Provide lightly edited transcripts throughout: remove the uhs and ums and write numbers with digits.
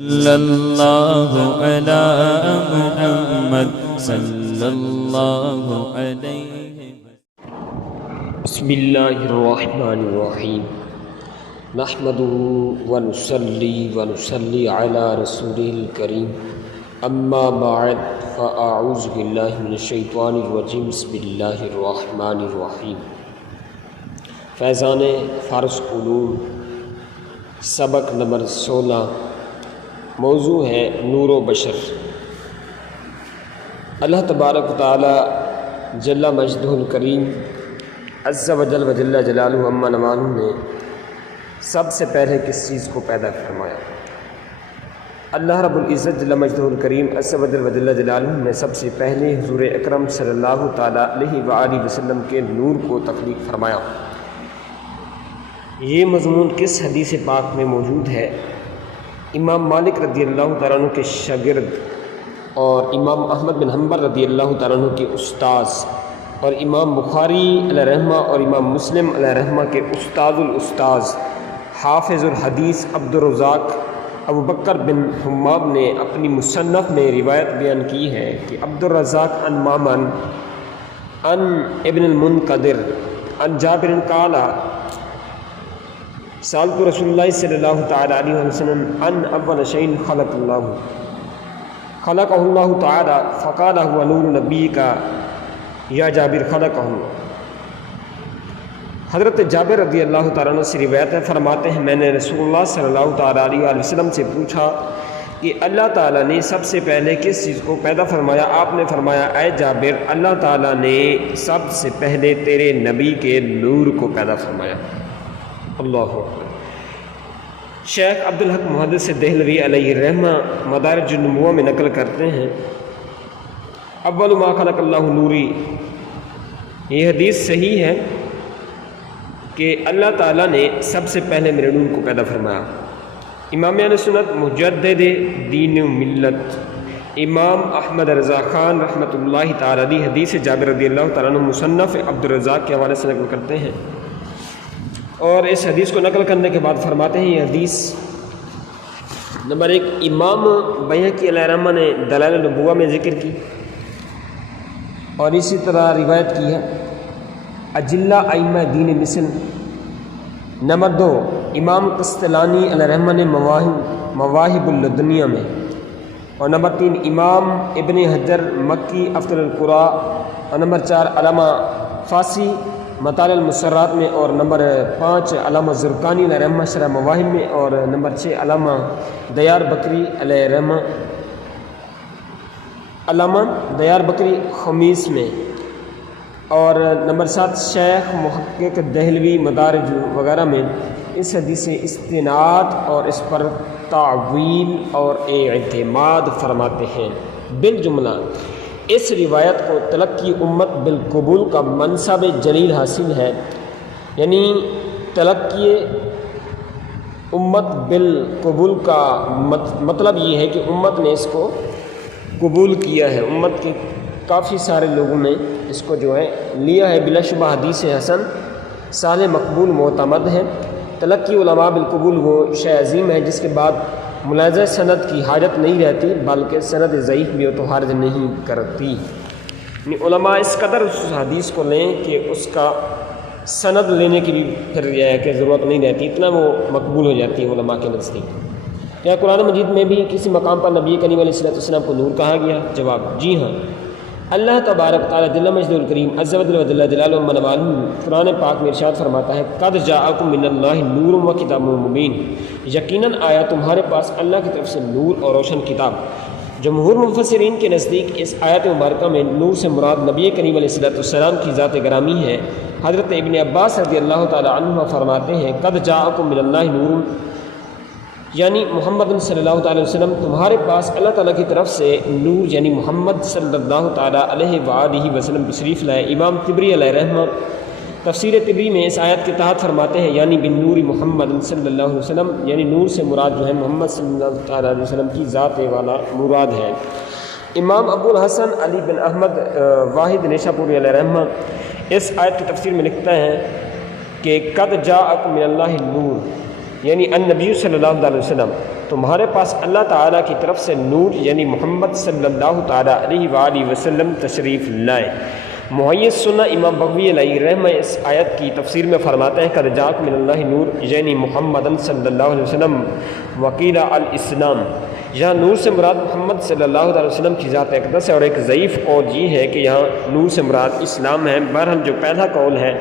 صلی اللہ علی محمد صلی اللہ علیہ بسم اللہ الرحمن الرحیم نحمده ونصلی علی رسوله الکریم اما بعد فاعوذ باللہ من الشیطان الرجیم بسم اللہ الرحمن الرحیم۔ فیضان فارس علوم سبق نمبر 16، موضوع ہے نور و بشر۔ اللہ تبارک و تعالی جل مجدہ الکریم عز و جل و جل جلالہ عما نوالہ نے سب سے پہلے کس چیز کو پیدا فرمایا؟ اللہ رب العزت جل مجدہ الکریم عز و جل جلالہ نے سب سے پہلے حضور اکرم صلی اللہ تعالیٰ علیہ وآلہ وسلم کے نور کو تخلیق فرمایا۔ یہ مضمون کس حدیث پاک میں موجود ہے؟ امام مالک رضی اللہ تعالیٰ عنہ کے شاگرد اور امام احمد بن حنبل رضی اللہ تعالیٰ عنہ کے استاذ اور امام بخاری علیہ رحمہ اور امام مسلم علیہ رحمہ کے استاذ الاستاذ حافظ الحدیث عبدالرزاق ابو بکر بن حمام نے اپنی مصنف میں روایت بیان کی ہے کہ عبدالرزاق عن مامن عن ابن المنقدر عن جابر قال سألت رسول اللہ صلی اللہ تعالیٰ علیہ وسلم عن اول شيء خلقه اللہ تعالیٰ فقال هو نور نبیک یا جابر خلقہ۔ حضرت جابر رضی اللہ تعالیٰ عنہ سے روایت ہے، فرماتے ہیں میں نے رسول اللہ صلی اللہ تعالیٰ علیہ وسلم سے پوچھا کہ اللہ تعالیٰ نے سب سے پہلے کس چیز کو پیدا فرمایا؟ آپ نے فرمایا اے جابر، اللہ تعالیٰ نے سب سے پہلے تیرے نبی کے نور کو پیدا فرمایا۔ اللہ اکبر۔ شیخ عبدالحق محدث دہلوی علیہ رحمہ مدارج النبوہ میں نقل کرتے ہیں اول ما خلق اللہ نوری۔ یہ حدیث صحیح ہے کہ اللہ تعالیٰ نے سب سے پہلے میرے نور کو پیدا فرمایا۔ امام اہل سنت مجدد دین و ملت امام احمد رضا خان رحمۃ اللہ تعالیٰ علیہ حدیث جابر رضی اللہ تعالیٰ عنہ مصنف عبدالرزاق کے حوالے سے نقل کرتے ہیں، اور اس حدیث کو نقل کرنے کے بعد فرماتے ہیں یہ حدیث نمبر 1 امام بیہقی علیہ رحمہ نے دلائل النبوہ میں ذکر کی، اور اسی طرح روایت کی ہے اجلہ ائمہ دین مصر۔ نمبر 2 امام قسطلانی علیہ رحمہ نے مواہب اللدنیہ میں، اور نمبر 3 امام ابن حجر مکی افضل القراء، اور نمبر 4 علامہ فاسی مطالع المسرات میں، اور نمبر 5 علامہ زرقانی علیہ رحمہ شرح مواہب میں، اور نمبر 6 علامہ دیار بکری علیہ رحمہ علامہ دیار بکری خمیس میں، اور نمبر 7 شیخ محقق دہلوی مدارج وغیرہ میں اس حدیث سے استناد اور اس پر تعویل اور اعتماد فرماتے ہیں۔ بالجملہ اس روایت کو تلقی امت بالقبول کا منصب جلیل حاصل ہے، یعنی تلقی امت بالقبول کا مطلب یہ ہے کہ امت نے اس کو قبول کیا ہے، امت کے کافی سارے لوگوں نے اس کو جو ہے لیا ہے، بلا شبہ حدیث حسن صالح مقبول معتمد ہے۔ تلقی علماء بالقبول وہ شے عظیم ہے جس کے بعد ملاحظہ سند کی حاجت نہیں رہتی، بلکہ سند ضعیف بھی ہو تو حرج نہیں کرتی، یعنی علماء اس قدر اس حدیث کو لیں کہ اس کا سند لینے کی بھی پھر یہ ہے کہ ضرورت نہیں رہتی، اتنا وہ مقبول ہو جاتی ہے علماء کے نزدیک۔ کیا قرآن مجید میں بھی کسی مقام پر نبی کریم علیہ السلام کو نور کہا گیا؟ جواب جی ہاں۔ اللہ تبارک تعالیٰ جل مجدہ الکریم عز و جل جلالہ عما نوالہ قرآن پاک میں ارشاد فرماتا ہے قد جاءکم من اللہ نور و کتاب مبین، یقیناً آیا تمہارے پاس اللہ کی طرف سے نور اور روشن کتاب۔ جمہور مفسرین کے نزدیک اس آیت مبارکہ میں نور سے مراد نبی کریم علیہ السلام کی ذات گرامی ہے۔ حضرت ابن عباس رضی اللہ تعالیٰ عنہ فرماتے ہیں قد جاءکم من اللہ نور، یعنی محمد صلی اللہ تعالیٰ وسلم تمہارے پاس اللہ تعالیٰ کی طرف سے نور یعنی محمد صلی اللہ تعالیٰ علیہ وآلہ وسلم تشریف لائے۔ امام طبری علیہ رحمہ تفسیر طبری میں اس آیت کے تحت فرماتے ہیں یعنی بالنور محمد صلی اللہ علیہ وسلم، یعنی نور سے مراد جو ہے محمد صلی اللہ تعالیٰ علیہ وسلم کی ذات والا مراد ہے۔ امام ابو الحسن علی بن احمد واحد نیشاپوری علیہ رحمہ اس آیت کی تفسیر میں لکھتا ہے کہ قد جاءکم من اللہ نور، یعنی النبی صلی اللہ علیہ وسلم، تمہارے پاس اللہ تعالیٰ کی طرف سے نور یعنی محمد صلی اللہ تعالیٰ علیہ وآلہ وسلم تشریف لائے۔ محیط سنہ امام بغوی علیہ رحمہ اس آیت کی تفسیر میں فرماتے ہیں قد جاءکم من اللہ نور یعنی محمد صلی اللہ علیہ وسلم وقیل الاسلام۔ یہاں نور سے مراد محمد صلی اللہ علیہ وسلم کی ذات اقدس ہے، اور ایک ضعیف قول یہ ہے کہ یہاں نور سے مراد اسلام ہے۔ بہرحال جو پہلا قول ہے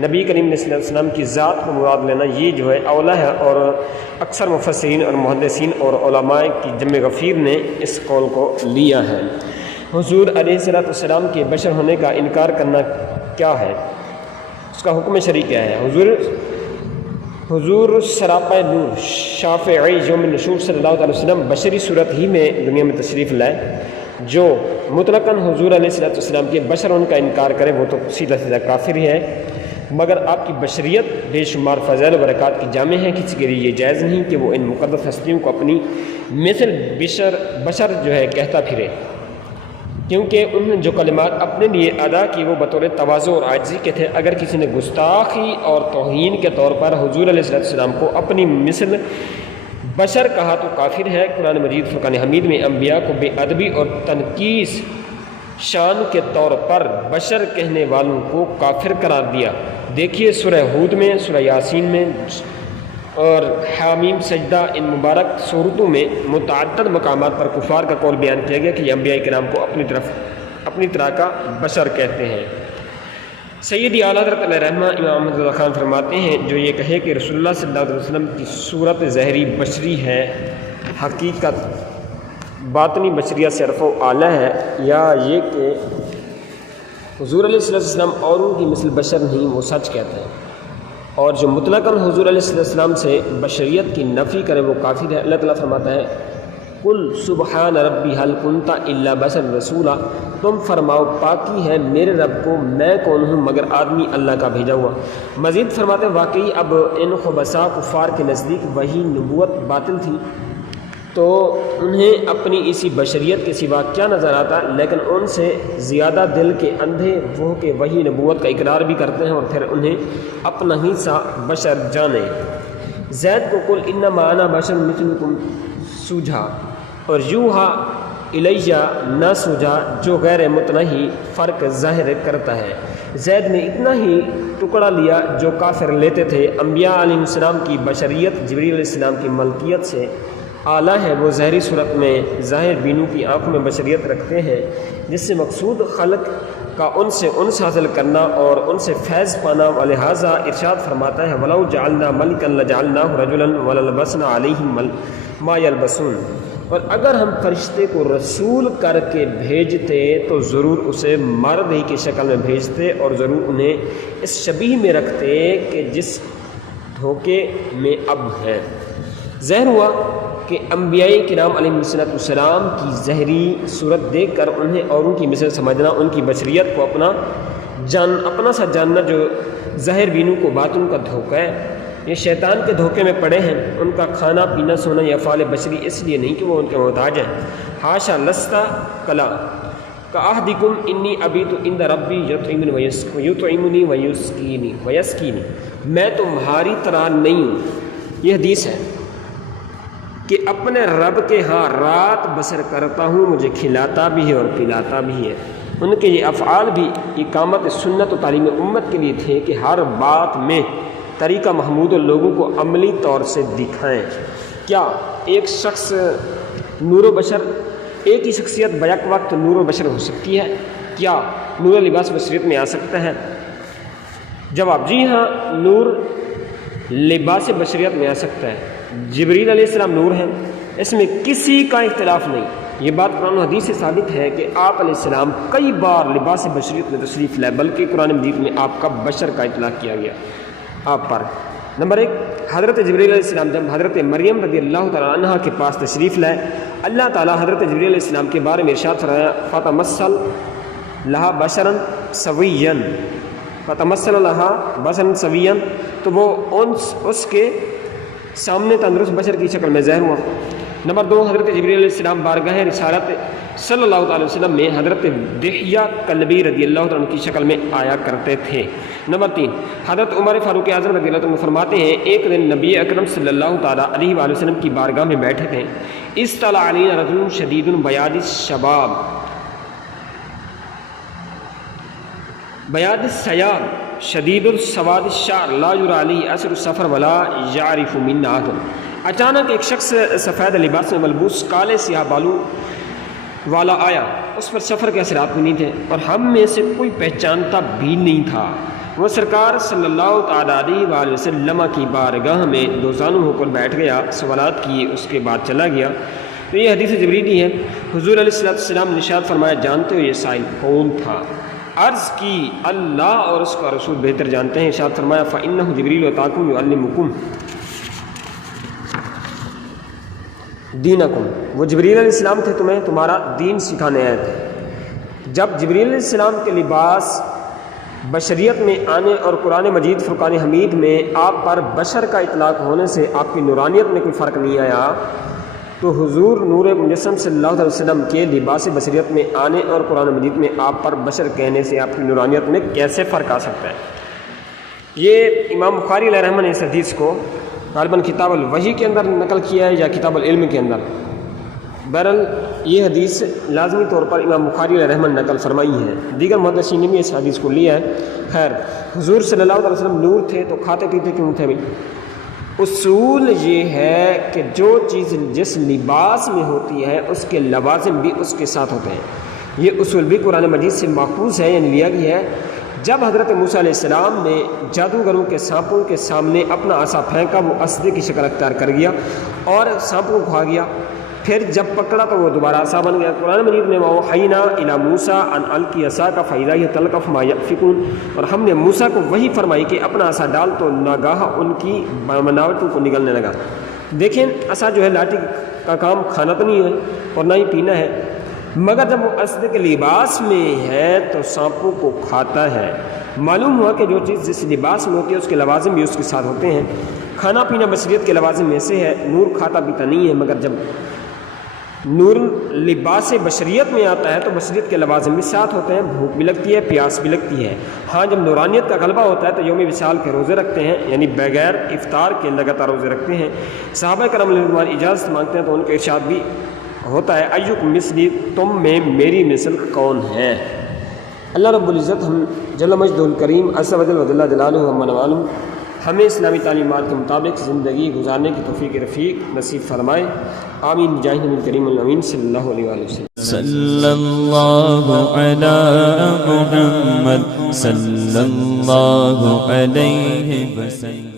نبی کریم صلی اللہ علیہ وسلم کی ذات کو مراد لینا، یہ جو ہے اولا ہے، اور اکثر مفسرین اور محدثین اور علماء کی جمع غفیر نے اس قول کو لیا ہے۔ حضور علیہ السلام کے بشر ہونے کا انکار کرنا کیا ہے، اس کا حکم شرعی کیا ہے؟ حضور سراپا نور شافعی یوم نشور صلی اللہ علیہ وسلم بشری صورت ہی میں دنیا میں تشریف لائے۔ جو مطلقاً حضور علیہ السلام کے بشر ان کا انکار کرے وہ تو سیدھا سیدھا کافر ہی ہے، مگر آپ کی بشریت بے شمار فضائل و برکات کی جامع ہے، کسی کے لیے یہ جائز نہیں کہ وہ ان مقدس ہستیوں کو اپنی مثل بشر جو ہے کہتا پھرے، کیونکہ انہوں نے جو کلمات اپنے لیے ادا کی وہ بطور تواضع اور عاجزی کے تھے۔ اگر کسی نے گستاخی اور توہین کے طور پر حضور علیہ السلام کو اپنی مثل بشر کہا تو کافر ہے۔ قرآن مجید فرقان حمید میں انبیاء کو بے ادبی اور تنقیص شان کے طور پر بشر کہنے والوں کو کافر قرار دیا۔ دیکھیے سورہ ہود میں، سورہ یاسین میں اور حامیم سجدہ، ان مبارک صورتوں میں متعدد مقامات پر کفار کا قول بیان کیا گیا کہ یہ انبیاء کرام کو اپنی طرح کا بشر کہتے ہیں۔ سیدی اعلیٰ حضرت علیہ رحمہ امام احمد رضا خان فرماتے ہیں جو یہ کہے کہ رسول اللہ صلی اللہ علیہ وسلم کی صورت ظاہری بشری ہے، حقیقت باطنی بشریت سے رفع و اعلیٰ ہے، یا یہ کہ حضور علیہ السلام اوروں کی مثل بشر نہیں، وہ سچ کہتے ہیں۔ اور جو مطلقاً حضور علیہ السلام سے بشریت کی نفی کرے وہ کافر ہے۔ اللہ تعالیٰ فرماتا ہے قل سبحان ربی هل كنت الا بشر رسولا، تم فرماؤ پاکی ہے میرے رب کو، میں کون ہوں مگر آدمی اللہ کا بھیجا ہوا۔ مزید فرماتے ہیں واقعی اب ان خبثاء کفار کے نزدیک وہی نبوت باطل تھی، تو انہیں اپنی اسی بشریت کے سوا کیا نظر آتا، لیکن ان سے زیادہ دل کے اندھے وہ کہ وہی نبوت کا اقرار بھی کرتے ہیں اور پھر انہیں اپنا ہی سا بشر جانے۔ زید کو قل انما انا بشر مثلکم سوجھا، اور یوحا الیہ نہ سوجھا، جو غیر متناہی فرق ظاہر کرتا ہے۔ زید نے اتنا ہی ٹکڑا لیا جو کافر لیتے تھے۔ انبیاء علیہ السلام کی بشریت جبریل علیہ السلام کی ملکیت سے اعلیٰ ہے، وہ ظاہری صورت میں ظاہر بینوں کی آنکھوں میں بشریت رکھتے ہیں، جس سے مقصود خلق کا ان سے انس حاصل کرنا اور ان سے فیض پانا۔ ولہذا ارشاد فرماتا ہے وَلَوْ جَعَلْنَا مَلِكًا لَجَعَلْنَاهُ رَجُلًا وَلَلْبَسْنَا عَلَيْهِمْ مَا يَلْبَسُونَ، اور اگر ہم فرشتے کو رسول کر کے بھیجتے تو ضرور اسے مرد ہی کی شکل میں بھیجتے، اور ضرور انہیں اس شبیہ میں رکھتے کہ جس دھوکے میں اب ہے۔ ظاہر ہوا کہ انبیاء کرام علیہ السلام کی ظاہری صورت دیکھ کر انہیں اوروں کی مثل سمجھنا، ان کی بشریت کو اپنا سا جاننا جو ظاہر بینوں کو باطن کا دھوکہ ہے، یہ شیطان کے دھوکے میں پڑے ہیں۔ ان کا کھانا پینا سونا یا افعال بشری اس لیے نہیں کہ وہ ان کے محتاج ہیں۔ حاشا لستا کلا کاحدکم انی ابیت عند ربی یطعمنی ویسقینی، میں تمہاری طرح نہیں ہوں۔ یہ حدیث ہے کہ اپنے رب کے ہاں رات بسر کرتا ہوں، مجھے کھلاتا بھی ہے اور پلاتا بھی ہے۔ ان کے یہ افعال بھی اقامت سنت و تعلیم امت کے لیے تھے کہ ہر بات میں طریقہ محمود لوگوں کو عملی طور سے دکھائیں۔ کیا ایک شخص نور و بشر، ایک ہی شخصیت بیک وقت نور و بشر ہو سکتی ہے؟ کیا نور لباس بشریت میں آ سکتا ہے؟ جواب جی ہاں، نور لباس بشریت میں آ سکتا ہے۔ جبریل علیہ السلام نور ہیں، اس میں کسی کا اختلاف نہیں۔ یہ بات قرآن و حدیث سے ثابت ہے کہ آپ علیہ السلام کئی بار لباس بشریت میں تشریف لائے، بلکہ قرآن مجید میں آپ کا بشر کا اطلاق کیا گیا آپ پر۔ نمبر 1، حضرت جبریل علیہ السلام جب حضرت مریم رضی اللہ تعالیٰ عنہ کے پاس تشریف لائے، اللہ تعالیٰ حضرت جبریل علیہ السلام کے بارے میں ارشاد فرمایا فتمثل لہا بشرا سویا، فتمثل لہا بشرا سویا، تو وہ اس کے سامنے تندرست بشر کی شکل میں ظاہر ہوا۔ نمبر 2 حضرت جبریل علیہ السلام بارگاہ رسالت صلی اللہ علیہ وسلم میں حضرت دحیہ کلبی رضی اللہ عنہ کی شکل میں آیا کرتے تھے۔ نمبر 3 حضرت عمر فاروق اعظم رضی اللہ عنہ فرماتے ہیں ایک دن نبی اکرم صلی اللہ تعالیٰ علیہ وآلہ وسلم کی بارگاہ میں بیٹھے تھے، اصطلع علینا رجل شدید بیاض الشباب بیاض الثیاب شدید السواد الشعر لا یری علیہ اثر السفر ولا یعرف منا احد۔ اچانک ایک شخص سفید لباس میں ملبوس کالے سیاہ بالوں والا آیا، اس پر سفر کے اثرات بھی نہیں تھے اور ہم میں سے کوئی پہچانتا بھی نہیں تھا۔ وہ سرکار صلی اللہ تعالیٰ علیہ وآلہ وسلم کی بارگاہ میں دو زانو ہو کر بیٹھ گیا، سوالات کیے، اس کے بعد چلا گیا۔ تو یہ حدیث جبریلی ہے۔ حضور علیہ السلام نے ارشاد فرمایا جانتے ہو یہ سائل کون تھا؟ عرض کی اللہ اور اس کا رسول بہتر جانتے ہیں۔ ارشاد فرمایا فإنہ جبریل وتاکم یعلمکم دینکم، وہ جبریل علیہ السلام تھے، تمہیں تمہارا دین سکھانے آئے تھے۔ جب جبریل علیہ السلام کے لباس بشریت میں آنے اور قرآن مجید فرقان حمید میں آپ پر بشر کا اطلاق ہونے سے آپ کی نورانیت میں کوئی فرق نہیں آیا، تو حضور نور مجسم صلی اللہ علیہ وسلم کے لباس بشریت میں آنے اور قرآن مجید میں آپ پر بشر کہنے سے آپ کی نورانیت میں کیسے فرق آ سکتا ہے؟ یہ امام بخاری علیہ رحمہ نے اس حدیث کو غالباً کتاب الوحی کے اندر نقل کیا ہے یا کتاب العلم کے اندر۔ بہرحال یہ حدیث لازمی طور پر امام بخاری علیہ رحمہ نے نقل فرمائی ہے، دیگر محدثین نے بھی اس حدیث کو لیا ہے۔ خیر، حضور صلی اللہ علیہ وسلم نور تھے تو کھاتے پیتے کیوں تھے؟ اصول یہ ہے کہ جو چیز جس لباس میں ہوتی ہے اس کے لوازم بھی اس کے ساتھ ہوتے ہیں۔ یہ اصول بھی قرآن مجید سے ماخوذ ہے، یعنی لیا گیا ہے۔ جب حضرت موسیٰ علیہ السلام نے جادوگروں کے سانپوں کے سامنے اپنا عصا پھینکا، وہ اسدے کی شکل اختیار کر گیا اور سانپوں کو کھا گیا، پھر جب پکڑا تو وہ دوبارہ عصا بن گیا۔ قرآن مجید میں وَأَوْحَيْنَا إِلَىٰ مُوسَىٰ أَنْ أَلْقِ عَصَاكَ فَإِذَا هِيَ تَلْقَفُ مَا يَأْفِكُونَ، اور ہم نے موسیٰ کو وہی فرمائی کہ اپنا عصا ڈال، تو ناگاہ ان کی بناوٹوں کو نگلنے لگا۔ دیکھیں عصا جو ہے لاٹھی کا کام کھانا تو نہیں ہے اور نہ ہی پینا ہے، مگر جب وہ اسد کے لباس میں ہے تو سانپوں کو کھاتا ہے۔ معلوم ہوا کہ جو چیز جس لباس میں ہوتی ہے اس کے لوازم بھی اس کے ساتھ ہوتے ہیں۔ کھانا پینا بشریت کے لوازم میں سے ہے، نور کھاتا پیتا نہیں ہے، مگر جب نور لباس بشریت میں آتا ہے تو بشریت کے لوازم بھی ساتھ ہوتے ہیں، بھوک بھی لگتی ہے، پیاس بھی لگتی ہے۔ ہاں جب نورانیت کا غلبہ ہوتا ہے تو یوم وصال کے روزے رکھتے ہیں، یعنی بغیر افطار کے لگاتار روزے رکھتے ہیں۔ صحابہ کرام رضوان اجازت مانگتے ہیں تو ان کے ارشاد بھی ہوتا ہے ایک مثلی، تم میں میری مثل کون ہے؟ اللہ رب العزت ہم جل مجدہ الکریم عز و جل و جل جلالہ و نوالہ ہمیں اسلامی تعلیمات کے مطابق زندگی گزارنے کی توفیق رفیق نصیب فرمائے، آمین جاہ نبی کریم الامین صلی اللہ علیہ وآلہ وسلم۔ صلی اللہ علی محمد صلی اللہ علیہ وسلم۔